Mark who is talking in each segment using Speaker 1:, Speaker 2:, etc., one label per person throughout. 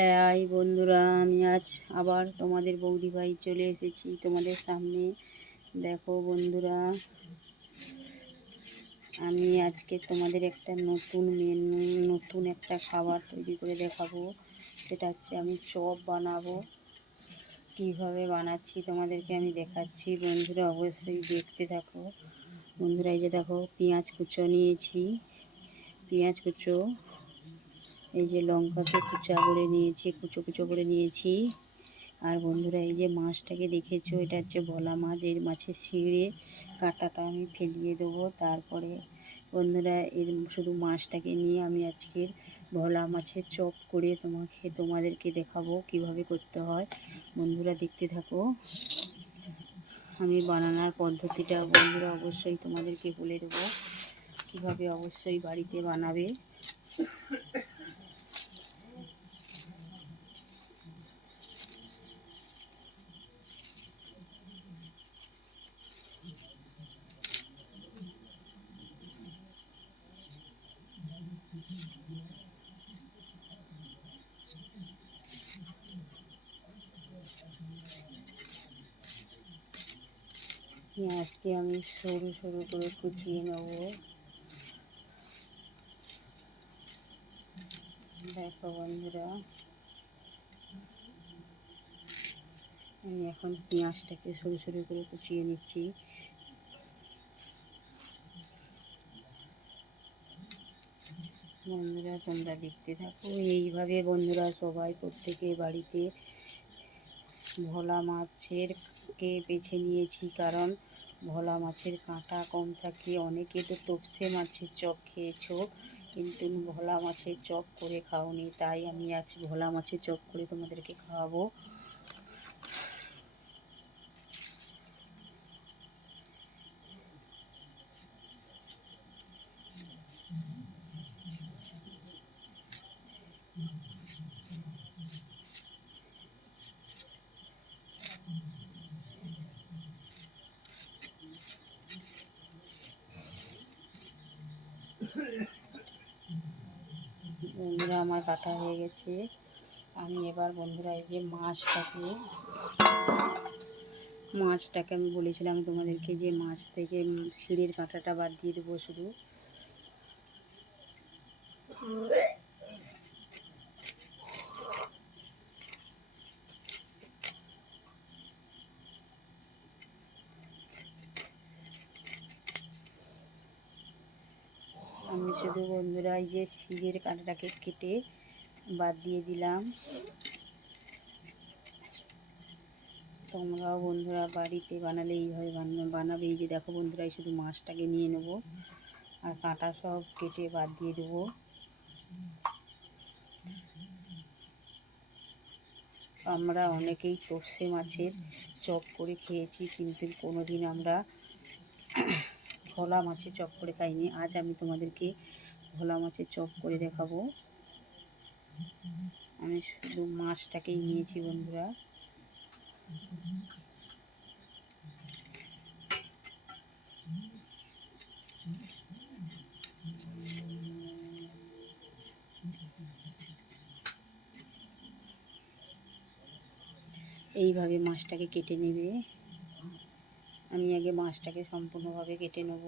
Speaker 1: হ্যাঁ আই বন্ধুরা, আমি আজ আবার তোমাদের বৌদি ভাই চলে এসেছি তোমাদের সামনে। দেখো বন্ধুরা, আমি আজকে তোমাদের একটা নতুন মেনু নতুন একটা খাবার তৈরি করে দেখাবো। সেটা হচ্ছে আমি চপ বানাবো। কীভাবে বানাচ্ছি তোমাদেরকে আমি দেখাচ্ছি। বন্ধুরা, অবশ্যই দেখতে থাকো। বন্ধুরা, এই যে দেখো, পেঁয়াজ কুচো নিয়েছি। পেঁয়াজ কুচো এই যে লঙ্কাকে কুচা করে নিয়েছি, কুচো কুচো করে নিয়েছি। আর বন্ধুরা, এই যে মাছটাকে দেখেছ, এটা হচ্ছে ভোলা মাছ এই মাছের শিঙড়ে কাঁটাটা আমি ফেলিয়ে দেবো। তারপরে বন্ধুরা, এর শুধু মাছটাকে নিয়ে আমি আজকের ভোলা মাছের চপ করে তোমাকে, তোমাদেরকে দেখাবো কীভাবে করতে হয়। বন্ধুরা, দেখতে থাকো। আমি বানানোর পদ্ধতিটা বন্ধুরা অবশ্যই তোমাদেরকে বলে দেবো। কীভাবে অবশ্যই বাড়িতে বানাবে। পেঁয়াজকে আমি সরু সরু করে কুচিয়ে নেব। দেখো বন্ধুরা। আমি এখন পেঁয়াজটাকে সরু সরু করে কুচিয়ে নিচ্ছি। বন্ধুরা, তোমরা দেখতে থাকো। এইভাবে বন্ধুরা সবাই প্রত্যেকে বাড়িতে ভোলা মাছের কে বেছে নিয়েছি, কারণ ভোলা মাছের কাঁটা কম থাকে, অনেকে তো তপসে মাছের চপ খেয়েছো, কিন্তু ভোলা মাছের চপ করে খাওনি, তাই আমি আজ ভোলা মাছের চপ করে তোমাদেরকে খাওয়াবো। বন্ধুরা, আমার কাটা হয়ে গেছে। আমি এবার বন্ধুরা, এই যে মাছটাকে মাছটাকে আমি বলেছিলাম তোমাদেরকে যে মাছ থেকে সিঁড়ির কাঁটাটা বাদ দিয়ে দেবো শুধু আমি শুধু বন্ধুরা এই কাঁটাটাকে কেটে বাদ দিয়ে দিলাম। তোমরাও বন্ধুরা বাড়িতে বানালে এইভাবে বানাবে। এই যে দেখো বন্ধুরা শুধু মাছটাকে নিয়ে নেব আর কাঁটা সব কেটে বাদ দিয়ে দেবো। আমরা অনেকেই তোষে মাছের চপ করে খেয়েছি, কিন্তু কোনোদিন আমরা ভোলা মাছের চপ করে খাইনি। আজ আমি তোমাদেরকে ভোলা মাছের চপ করে দেখাবো। আমি শুধু মাছটাকেই নিয়েছি বন্ধুরা। এইভাবে মাছটাকে কেটে নেবে। আমি আগে মাছটাকে সম্পূর্ণভাবে কেটে নেব।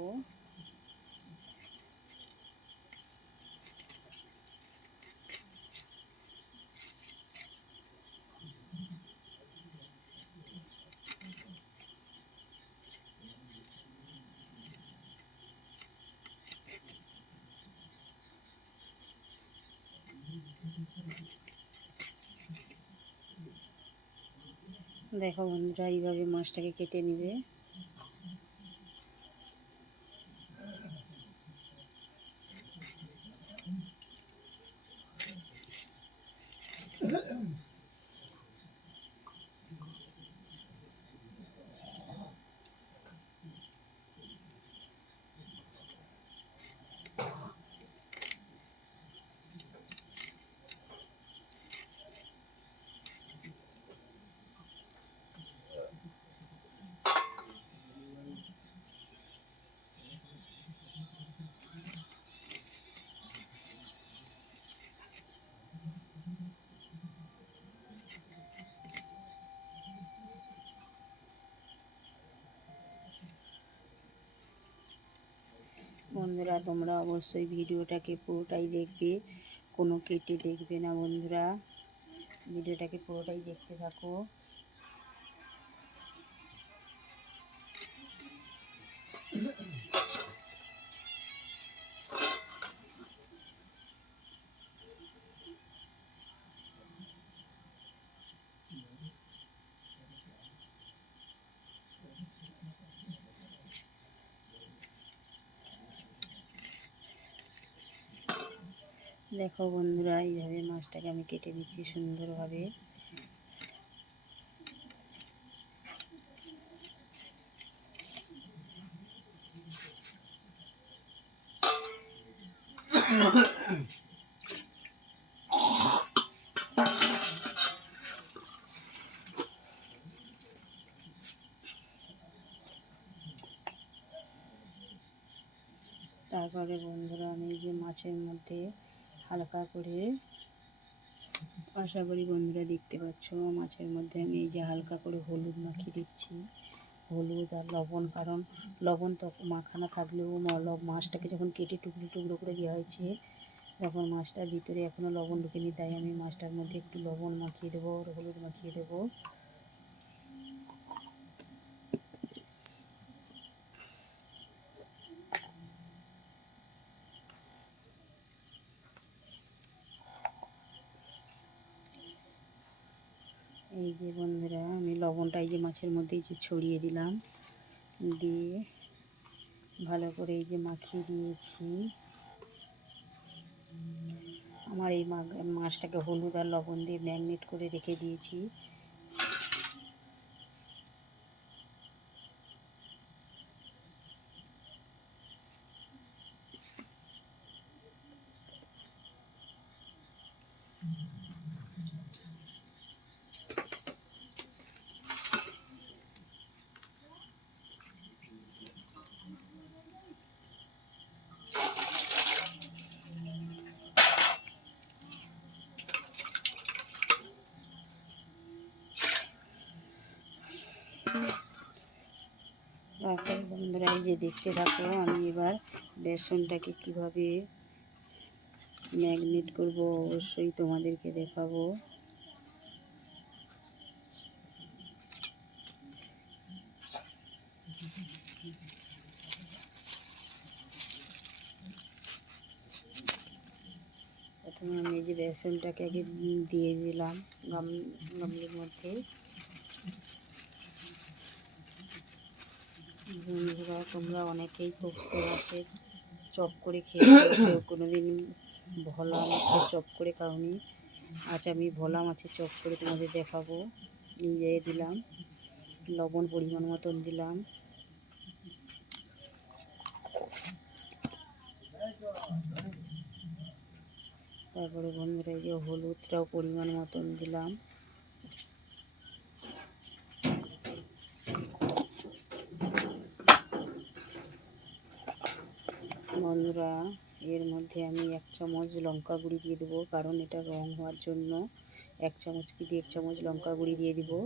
Speaker 1: দেখো বন্ধুরা এইভাবে মাছটাকে কেটে নেবে। বন্ধুরা, তোমরা অবশ্যই ভিডিওটাকে পুরোটাই দেখবে, কোনো কেটে দেখবে না বন্ধুরা। ভিডিওটাকে পুরোটাই দেখতে থাকো। দেখো বন্ধুরা এইভাবে মাছটাকে আমি কেটে দিচ্ছি সুন্দরভাবে। তারপরে বন্ধুরা আমি যে মাছের মধ্যে হালকা করে। আশা করি বন্ধুরা দেখতে পাচ্ছ, মাছের মধ্যে আমি এই যে হালকা করে হলুদ মাখিয়ে দিচ্ছি। হলুদ আর লবণ, কারণ লবণ তো মাখানো থাকলেও মাছটাকে যখন কেটে টুকরো টুকরো করে দেওয়া হয়েছে, তখন মাছটার ভিতরে এখনও লবণ ঢুকেনি, তাই আমি মাছটার মধ্যে একটু লবণ মাখিয়ে দেবো হলুদ মাখিয়ে দেবো এই যে বন্ধুরা আমি লবণটা এই যে মাছের মধ্যে যে ছড়িয়ে দিলাম। দিয়ে ভালো করে এই যে মাখিয়ে দিয়েছি। আমার এই মাছটাকে হলুদ আর লবণ দিয়ে ম্যাগনেট করে রেখে দিয়েছি তারপরে বন্ধুরা এই যে দেখতে থাকো, আমি এবার বেসনটাকে কীভাবে ম্যাগনেট করব অবশ্যই তোমাদেরকে দেখাবো। প্রথমে আমি যে বেসনটাকে আগে দিয়ে দিলাম, গাম, গামলির মধ্যে। বন্ধুরা, তোমরা অনেকেই খুব সেরাসে চপ করে খেয়েছো। কেউ কোনোদিন ভোলা মাছের চপ করে খাওনি। আজ আমি ভোলা মাছের চপ করে তোমাদের দেখাবো। দিয়ে দিলাম, লবণ পরিমাণ মতন দিলাম। তারপরে বন্ধুরা এই যে হলুদটাও পরিমাণ মতন দিলাম বন্ধুরা এর মধ্যে আমি এক চামচ লঙ্কা গুঁড়ি দিয়ে দেবো, কারণ এটা রং হওয়ার জন্য এক চামচ কি দেড় চামচ লঙ্কা গুঁড়ি দিয়ে দেবো।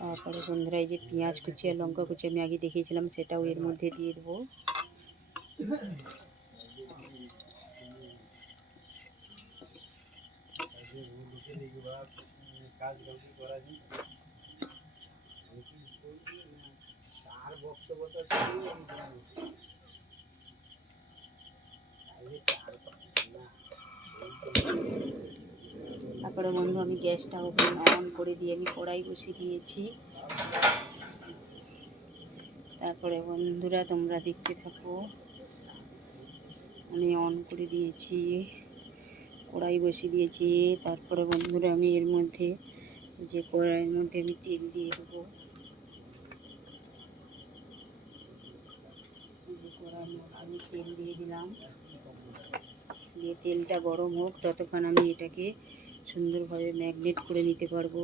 Speaker 1: তারপরে বন্ধুরা, এই যে পেঁয়াজ কুচি আর লঙ্কা কুচি আমি আগে দেখিয়েছিলাম, সেটাও এর মধ্যে দিয়ে দেবো। তারপরে বন্ধু, আমি গ্যাসটা ওপেন অন করে দিয়ে আমি কড়াই বসিয়ে দিয়েছি। তারপরে বন্ধুরা, তোমরা দেখতে থাকো। আমি অন করে দিয়েছি। কড়াই বসিয়ে দিয়েছি। তারপরে বন্ধুরা আমি এর মধ্যে যে কড়াইয়ের মধ্যে আমি তেল দিয়ে দেবো। আমি তেল দিয়ে দিলাম। দিয়ে তেলটা গরম হোক, ততক্ষণ আমি এটাকে সুন্দরভাবে ম্যাগনেট করে নিতে পারব।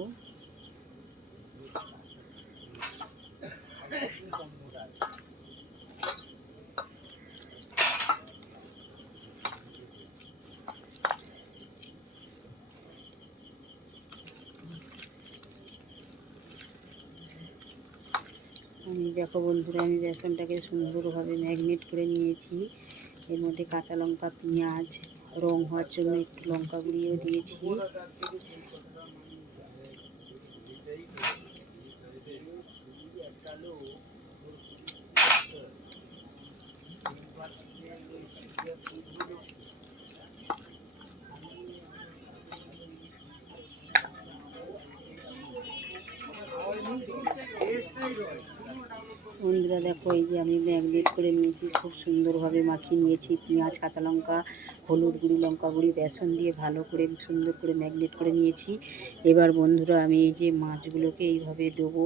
Speaker 1: দেখো বন্ধুরা, আমি বেসনটাকে সুন্দরভাবে ম্যাগনেট করে নিয়েছি। এর মধ্যে কাঁচা লঙ্কা, পেঁয়াজ, রং হওয়ার জন্য একটু লঙ্কা গুঁড়িয়েও দিয়েছি। বন্ধুরা দেখো এই যে আমি ম্যাগনেট করে নিয়েছি, খুব সুন্দরভাবে মাখিয়ে নিয়েছি। পেঁয়াজ, কাঁচা লঙ্কা, হলুদ গুঁড়ি, লঙ্কা গুঁড়ি, বেসন দিয়ে ভালো করে, সুন্দর করে ম্যাগনেট করে নিয়েছি। এবার বন্ধুরা, আমি এই যে মাছগুলোকে এইভাবে দেবো।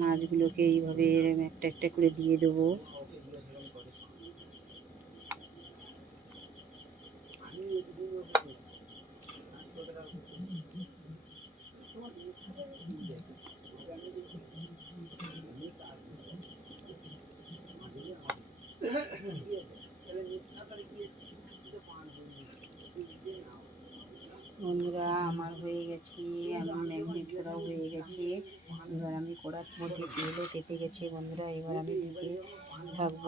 Speaker 1: মাছগুলোকে এইভাবে এরম একটা একটা করে দিয়ে দেবো। বন্ধুরা, আমার হয়ে গেছে, আমার ম্যাগনেট করাও হয়ে গেছে। এবার আমি কড়ার মধ্যে তেলও কেটে গেছে বন্ধুরা, এবার আমি দিতে থাকব।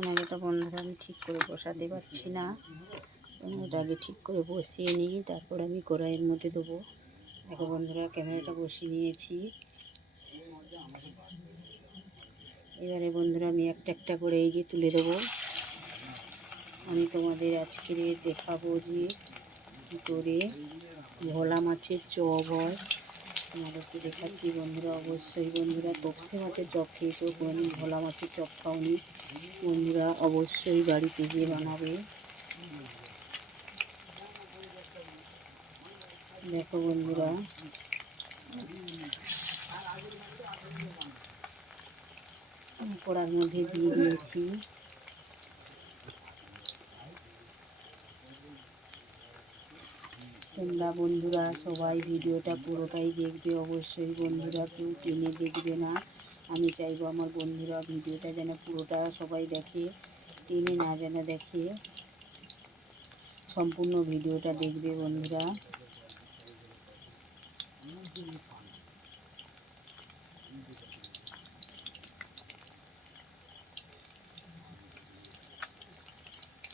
Speaker 1: ক্যামেরাটা বন্ধুরা আমি ঠিক করে বসাতে পারছি না। ক্যামেরাটা আগে ঠিক করে বসিয়ে নিই, তারপর আমি কড়াইয়ের মধ্যে দেবো। দেখো বন্ধুরা, ক্যামেরাটা বসিয়ে নিয়েছি। এবারে বন্ধুরা, আমি একটা একটা করে এই যে তুলে দেবো। আমি তোমাদের আজকে দেখাবো যে কী করে ভোলা মাছের চপ হয়। তোমাদেরকে দেখাচ্ছি বন্ধুরা, অবশ্যই বন্ধুরা তপসে মাছের চপ খেয়েছো কোনোদিন ভোলা মাছের চপ খাওনি। বন্ধুরা, অবশ্যই বাড়িতে গিয়ে বানাবে। দেখো বন্ধুরা। কড়ার মধ্যে দিয়ে দিয়েছি। তোমরা বন্ধুরা সবাই ভিডিওটা পুরোটাই দেখবে। অবশ্যই বন্ধুরা কেউ টেনে দেখবে না। আমি চাইব আমার বন্ধুরা ভিডিওটা যেন পুরোটা সবাই দেখে, টেনে না যেন দেখে। সম্পূর্ণ ভিডিওটা দেখবে বন্ধুরা।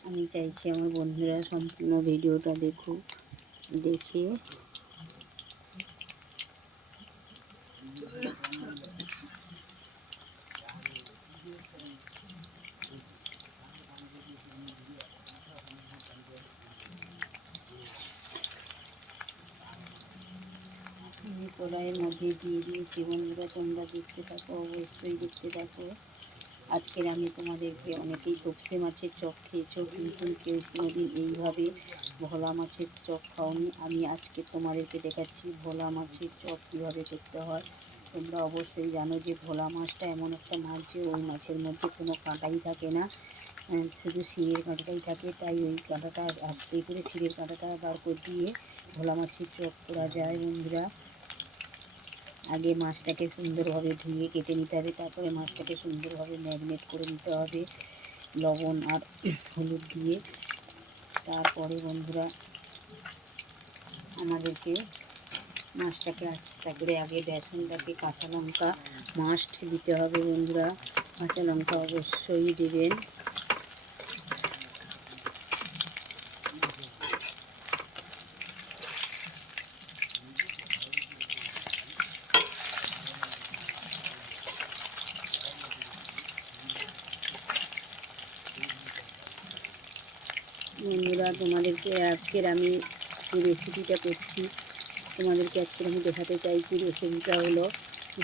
Speaker 1: আমি চাইছি আমার বন্ধুরা সম্পূর্ণ ভিডিওটা দেখুক। দেখে। আমি কড়াইয়ের মধ্যে দিয়ে দিয়েছি বন্ধুরা তোমরা দেখতে থাকো অবশ্যই দেখতে থাকো। আজকের আমি তোমাদেরকে অনেকেই তপসে মাছের চপ খেয়েছো, কিন্তু কেউ কোনোদিন এইভাবে ভোলা মাছের চপ খাওনি। আমি আজকে তোমাদেরকে দেখাচ্ছি ভোলা মাছের চপ কীভাবে করতে হয়। তোমরা অবশ্যই জানো যে ভোলা মাছটা এমন একটা মাছ যে ওই মাছের মধ্যে কোনো কাঁটাই থাকে না। শুধু শিরের কাঁটাটাই থাকে, তাই ওই কাঁটাটা আস্তে করে শিরের কাঁটাটা বার করে দিয়ে ভোলা মাছের চপ করা যায় বন্ধুরা। আগে মাছটাকে সুন্দরভাবে ধুয়ে কেটে নিতে হবে, তারপরে মাছটাকে সুন্দরভাবে ম্যারিনেট করে নিতে হবে লবণ আর হলুদ দিয়ে। তারপরে বন্ধুরা, আমাদেরকে মাছটাকে আস্তে করে আগে বেসনটাকে কাঁচা লঙ্কা মাস্ট দিতে হবে বন্ধুরা। কাঁচা লঙ্কা অবশ্যই দেবেন। তোমাদেরকে আজকের আমি যে রেসিপিটা করছি, তোমাদেরকে আজকের আমি দেখাতে চাইছি রেসিপিটা হলো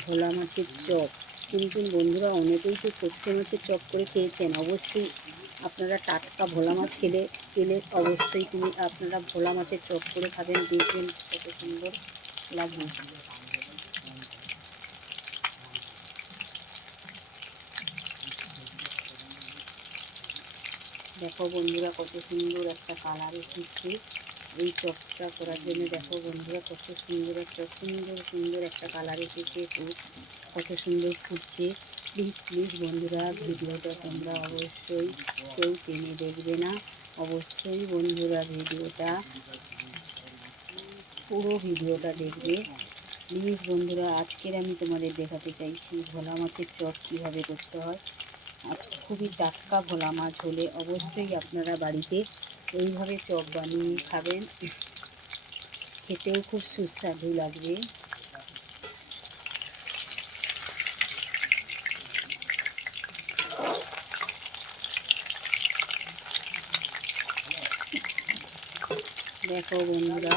Speaker 1: ভোলা মাছের চপ। কিন্তু বন্ধুরা, অনেকেই তো সর্ষে মাছের চপ করে খেয়েছেন। অবশ্যই আপনারা টাটকা ভোলা মাছ খেলে পেলে অবশ্যই তুমি আপনারা ভোলা মাছের চপ করে খাবেন, দেখবেন কত সুন্দর লাগবে। দেখো বন্ধুরা কত সুন্দর একটা কালার এসেছে এই চপটা করার জন্য দেখো বন্ধুরা কত সুন্দর একটা, সুন্দর সুন্দর একটা কালার এসেছে কত সুন্দর ফুটছে। প্লিজ প্লিজ বন্ধুরা ভিডিওটা তোমরা অবশ্যই কেউ টেনে দেখবে না। অবশ্যই বন্ধুরা ভিডিওটা, পুরো ভিডিওটা দেখবে। প্লিজ বন্ধুরা, আজকের আমি তোমাদের দেখাতে চাইছি ভোলা মাছের চপ কীভাবে করতে হয়। খুবই টাটকা ভোলা মাছ হলে অবশ্যই আপনারা বাড়িতে এইভাবে চপ বানিয়ে খাবেন। খেতেও খুব সুস্বাদু লাগবে। দেখো বন্ধুরা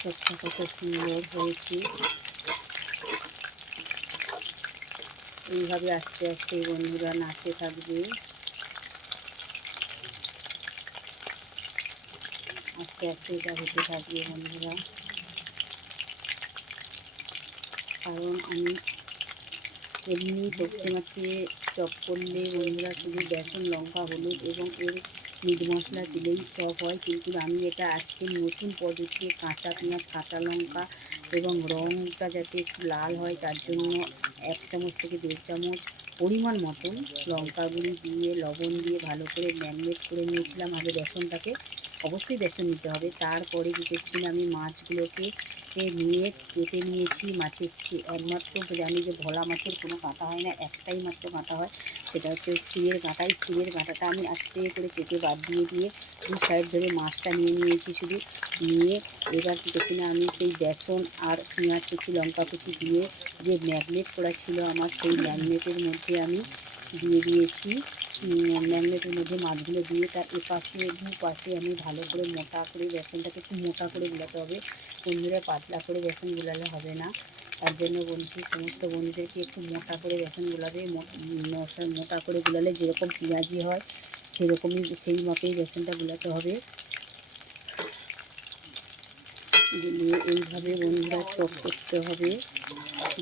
Speaker 1: চপটা কত সুন্দর হয়েছে। এইভাবে আস্তে আস্তে বন্ধুরা নাচতে থাকবে। আস্তে আস্তে এটা হতে থাকবে বন্ধুরা। কারণ আমি এমনি টপসি মাছে চপ করলে বন্ধুরা শুধু বেসন, লঙ্কা, হলুদ এবং এর মিট মশলা দিলেই চপ হয়। কিন্তু আমি এটা আজকে নতুন পদ্ধতিতে কাঁচা পেঁয়াজ, কাঁচা লঙ্কা এবং রঙটা যাতে একটু লাল হয় তার জন্য এক চামচ থেকে দেড় চামচ পরিমাণ মতন লঙ্কা গুঁড়ি দিয়ে, লবণ দিয়ে ভালো করে ম্যারিনেট করে নিয়েছিলাম আগে বেসনটাকে। অবশ্যই বেসন নিতে হবে। তারপরে কী করছিলাম, আমি মাছগুলোকে নিয়ে কেটে নিয়েছি। মাছের একমাত্র জানি যে ভোলা মাছের কোনো কাঁটা হয় না, একটাই মাত্র কাঁটা হয়। সেটা হচ্ছে শিরের কাঁটাই শিরের কাঁটাটা আমি আস্তে করে কেটে বাদ দিয়ে দিয়ে দু সাইড ধরে মাছটা নিয়ে নিয়েছি শুধু। নিয়ে এবার না আমি সেই বেসন আর পেঁয়াজ কুচি লঙ্কা কুচি দিয়ে যে ম্যাগনেট করা ছিল আমার, সেই ম্যাগনেটের মধ্যে আমি দিয়ে দিয়েছি। ম্যাগনেটের মধ্যে মাছগুলো দিয়ে তার এপাশে দু পাশে আমি ভালো করে মোটা করে বেসনটাকে একটু মোটা করে গুলাতে হবে। বন্ধুরা, পাতলা করে বেসন গুলালে হবে না। তার জন্য বলছি সমস্ত বন্ধুদেরকে একটু মোটা করে বেসন গুলাবে মো- মশা মোটা করে গুলালে যেরকম পেঁয়াজি হয়, সেরকমই সেই মাপেই বেসনটা গুলাতে হবে। এইভাবে বন্ধুরা চপ করতে হবে।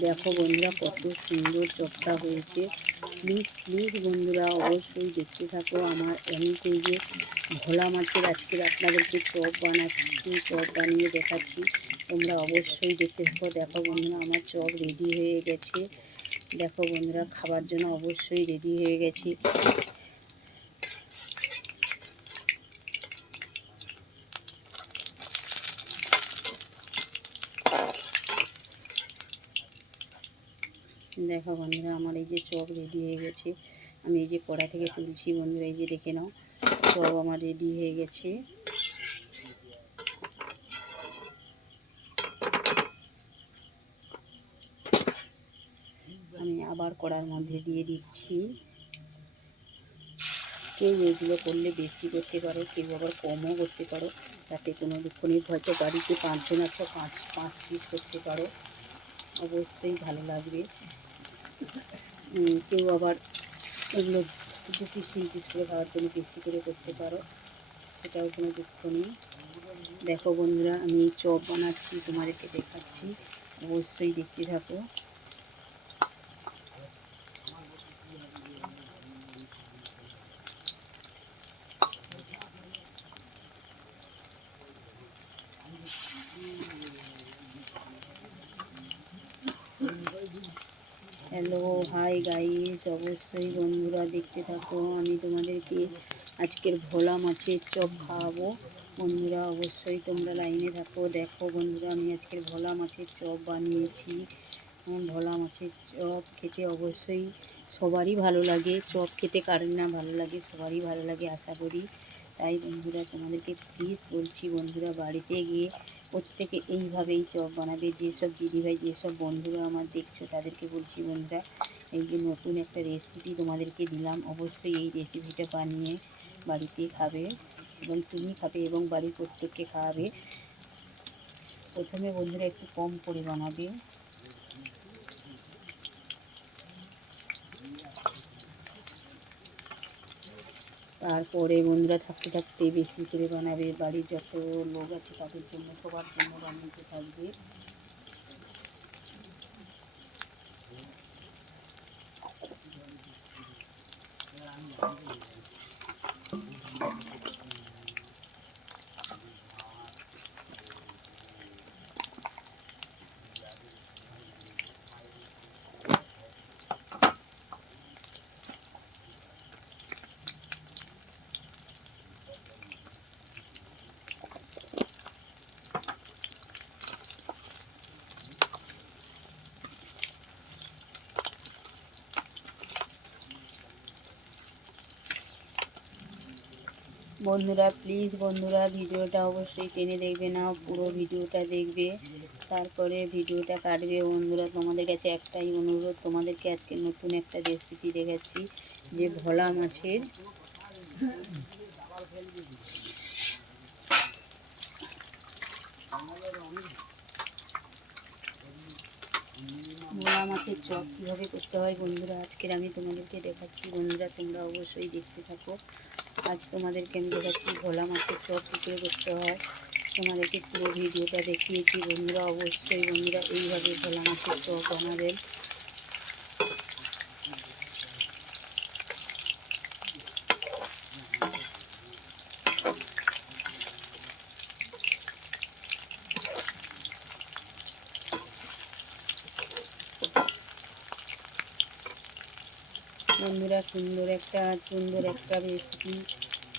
Speaker 1: দেখো বন্ধুরা কত সুন্দর চপটা হয়েছে। প্লিজ প্লিজ বন্ধুরা অবশ্যই দেখতে থাকো আমার আমি এই যে ভোলা মাছের আজকের আপনাদেরকে চপ বানাচ্ছি, চপ বানিয়ে দেখাচ্ছি। তোমরা অবশ্যই দেখতে থাকো। দেখো বন্ধুরা, আমার চপ রেডি হয়ে গেছে। দেখো বন্ধুরা, খাবার জন্য অবশ্যই রেডি হয়ে গেছে। দেখো বন্ধুরা, আমার এই যে চপ রেডি হয়ে গেছে। আমি এই যে কড়া থেকে তুলছি বন্ধুরা, এই যে দেখে নাও। চপ আমার রেডি হয়ে গেছে আমি আবার কড়ার মধ্যে দিয়ে দিচ্ছি। কেউ এগুলো করলে বেশি করতে পারো, কেউ আবার কমও করতে পারো। তাতে কোনো দুঃখ হয়তো বাড়িতে পাঁচজন একটা পাঁচ পাঁচ পিস করতে পারো। অবশ্যই ভালো লাগবে। কেউ আবার এগুলো দু পিস তিন পিস করে খাওয়ার জন্য বেশি করে করতে পারো। সেটাও কোনো দুঃখ নেই। দেখো বন্ধুরা, আমি চপ বানাচ্ছি, তোমাদেরকে দেখাচ্ছি। অবশ্যই দেখতে থাকো। হ্যালো হাই গাইস অবশ্যই বন্ধুরা দেখতে থাকো। আমি তোমাদেরকে আজকের ভোলা মাছের চপ খাওয়াবো। বন্ধুরা, অবশ্যই তোমরা লাইনে থাকো। দেখো বন্ধুরা, আমি আজকের ভোলা মাছের চপ বানিয়েছি। ভোলা মাছের চপ খেতে অবশ্যই সবারই ভালো লাগে। চপ খেতে কারণ না ভালো লাগে, সবারই ভালো লাগে, আশা করি। তাই বন্ধুরা, তোমাদেরকে প্লিজ বলছি বন্ধুরা, বাড়িতে গিয়ে প্রত্যেকে এইভাবেই চপ বানাবে। যেসব দিদিভাই, যেসব বন্ধুরা আমার দেখছ, তাদেরকে বলছি বন্ধুরা, এই যে নতুন একটা রেসিপি তোমাদেরকে দিলাম, অবশ্যই এই রেসিপিটা বানিয়ে বাড়িতে খাবে এবং তুমি খাবে এবং বাড়ির প্রত্যেককে খাওয়াবে। প্রথমে বন্ধুরা একটু কম করে বানাবে। তারপরে বন্ধুরা থাকতে থাকতে বেশি করে বানাবে, বাড়ির যত লোক আছে তাদের জন্য সবার জন্য বানিয়ে থাকবে। বন্ধুরা প্লিজ বন্ধুরা, ভিডিওটা অবশ্যই টেনে দেখবে না, পুরো ভিডিওটা দেখবে। তারপরে ভিডিওটা কাটবে। বন্ধুরা, তোমাদের কাছে একটাই অনুরোধ, তোমাদেরকে আজকে নতুন একটা রেসিপি দেখাচ্ছি, যে ভোলা মাছের। ভোলা মাছের চপ কীভাবে করতে হয় বন্ধুরা, আজকের আমি তোমাদেরকে দেখাচ্ছি। বন্ধুরা, তোমরা অবশ্যই দেখতে থাকো। আজ তোমাদেরকে আমি দেখাচ্ছি ভোলা মাছের চপ কী করে করতে হয়। তোমাদেরকে পুরো ভিডিওটা দেখিয়েছি, বন্ধুরা অবশ্যই বন্ধুরা এইভাবে ভোলা মাছের চপ বানাবেন। বন্ধুরা সুন্দর একটা সুন্দর একটা রেসিপি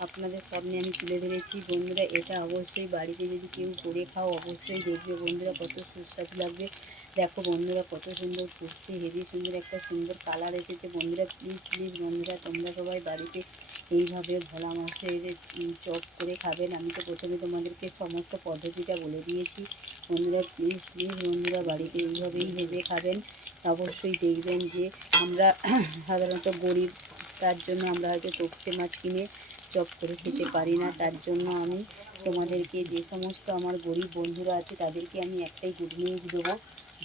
Speaker 1: আপনাদের সামনে আমি তুলে ধরেছি। বন্ধুরা, এটা অবশ্যই বাড়িতে যদি কেউ করে খাও, অবশ্যই দেখবে বন্ধুরা কত সুস্বাদু লাগবে। দেখো বন্ধুরা, কত সুন্দর ফুটছে হেভি সুন্দর একটা সুন্দর কালার এসেছে। বন্ধুরা প্লিজ প্লিজ বন্ধুরা, তোমরা সবাই বাড়িতে এইভাবে ভোলা মাছের চপ করে খাবেন। আমি তো প্রথমে তোমাদেরকে সমস্ত পদ্ধতিটা বলে দিয়েছি। বন্ধুরা প্লিজ প্লিজ বন্ধুরা, বাড়িতে এইভাবেই ভেজে খাবেন। অবশ্যই দেখবেন যে আমরা সাধারণত গরিব তার জন্য আমরা হয়তো তপসে মাছ কিনে চপ করে খেতে পারি না। তার জন্য আমি তোমাদেরকে যে সমস্ত আমার গরিব বন্ধুরা আছে, তাদেরকে আমি একটাই গুড নিউজ দেবো।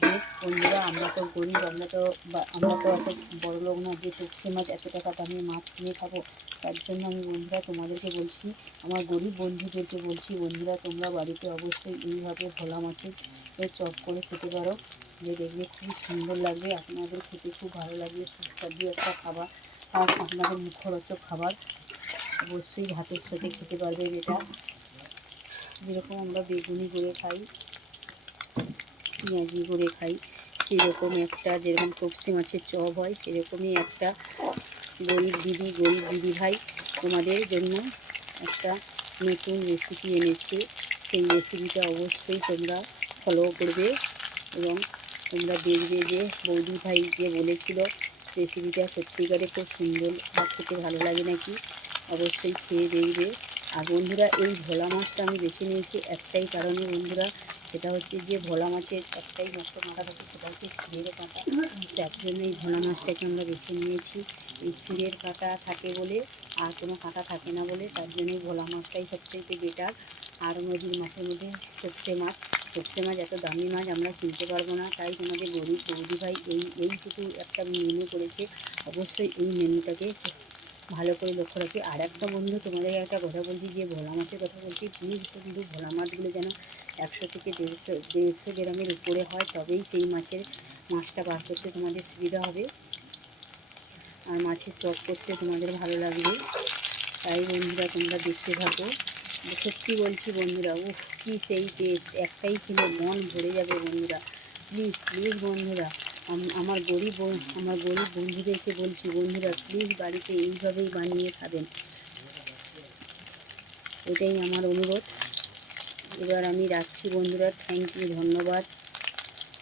Speaker 1: যে, বন্ধুরা, আমরা তো গরিব, আমরা তো আমরা তো এত বড় লোক না যে তপসে মাছ এত টাকা দামে মাছ কিনে খাব। তার জন্য আমি বন্ধুরা তোমাদেরকে বলছি, আমার গরিব বন্ধুদেরকে বলছি, বন্ধুরা, তোমরা বাড়িতে অবশ্যই এইভাবে ভোলা মাছের চপ করে খেতে পারো। যে দেখবে খুব সুন্দর লাগবে, আপনাদের খেতে খুব ভালো লাগবে, সুস্বাদু একটা খাবার, আর আপনাদের মুখরোচক খাবার। অবশ্যই ভাতের সাথে খেতে পারবেন এটা। যেরকম আমরা বেগুনি করে খাই, পেঁয়াজি করে খাই, সেরকম একটা যেরকম কপসি মাছের চপ হয়, সেরকমই একটা গরিব দিদি গরিব দিদি ভাই তোমাদের জন্য একটা নতুন রেসিপি এনেছে। সেই রেসিপিটা অবশ্যই তোমরা ফলো করবে এবং তোমরা দেখবে যে বৌদি ভাই যে বলেছিল রেসিপিটা সত্যিকারে খুব সুন্দর, আর খেতে ভালো লাগে নাকি? অবশ্যই খেয়ে দেখবে। আর বন্ধুরা, এই ভোলা মাছটা আমি বেছে নিয়েছি একটাই কারণে বন্ধুরা, সেটা হচ্ছে যে ভোলা মাছের একটাই মাত্র কাঁটা থাকে, সেটা হচ্ছে সিঁড়ের কাঁটা। তার জন্য এই ভোলা মাছটাকে আমরা বেছে নিয়েছি। এই সিঁড়ের কাঁটা থাকে বলে আর কোনো কাঁটা থাকে না বলে, তার জন্য এই ভোলা মাছটাই সবথেকে বেটার আর নদীর মাছের মধ্যে সর্ষে মাছ সর্ষে মাছ এত দামি মাছ আমরা কিনতে পারব না, তাই তোমাদের গরিব বৌদি ভাই এই, এইটুকু একটা মেনু করেছে। অবশ্যই এই মেনুটাকে ভালো করে লক্ষ্য রাখি। আর একটা বন্ধু, তোমাদের একটা কথা বলছি যে ভোলা মাছের কথা বলছি প্লিজ কিন্তু ভোলা মাছগুলো যেন একশো থেকে দেড়শো দেড়শো গ্রামের উপরে হয়, তবেই সেই মাছের মাছটা বার করতে তোমাদের সুবিধা হবে। আর মাছের চপ করতে তোমাদের ভালো লাগবে। তাই বন্ধুরা, তোমরা দেখতে থাকো। সত্যি বলছি বন্ধুরা, উফ, কী সেই টেস্ট একটাই খেলে মন ভরে যাবে বন্ধুরা। প্লিজ প্লিজ বন্ধুরা। আমার গরিব আমার গরিব বন্ধুদেরকে বলছি, বন্ধুরা প্লিজ বাড়িতে এইভাবেই বানিয়ে খাবেন। এটাই আমার অনুরোধ। এবার আমি রাখছি বন্ধুরা থ্যাংক ইউ ধন্যবাদ।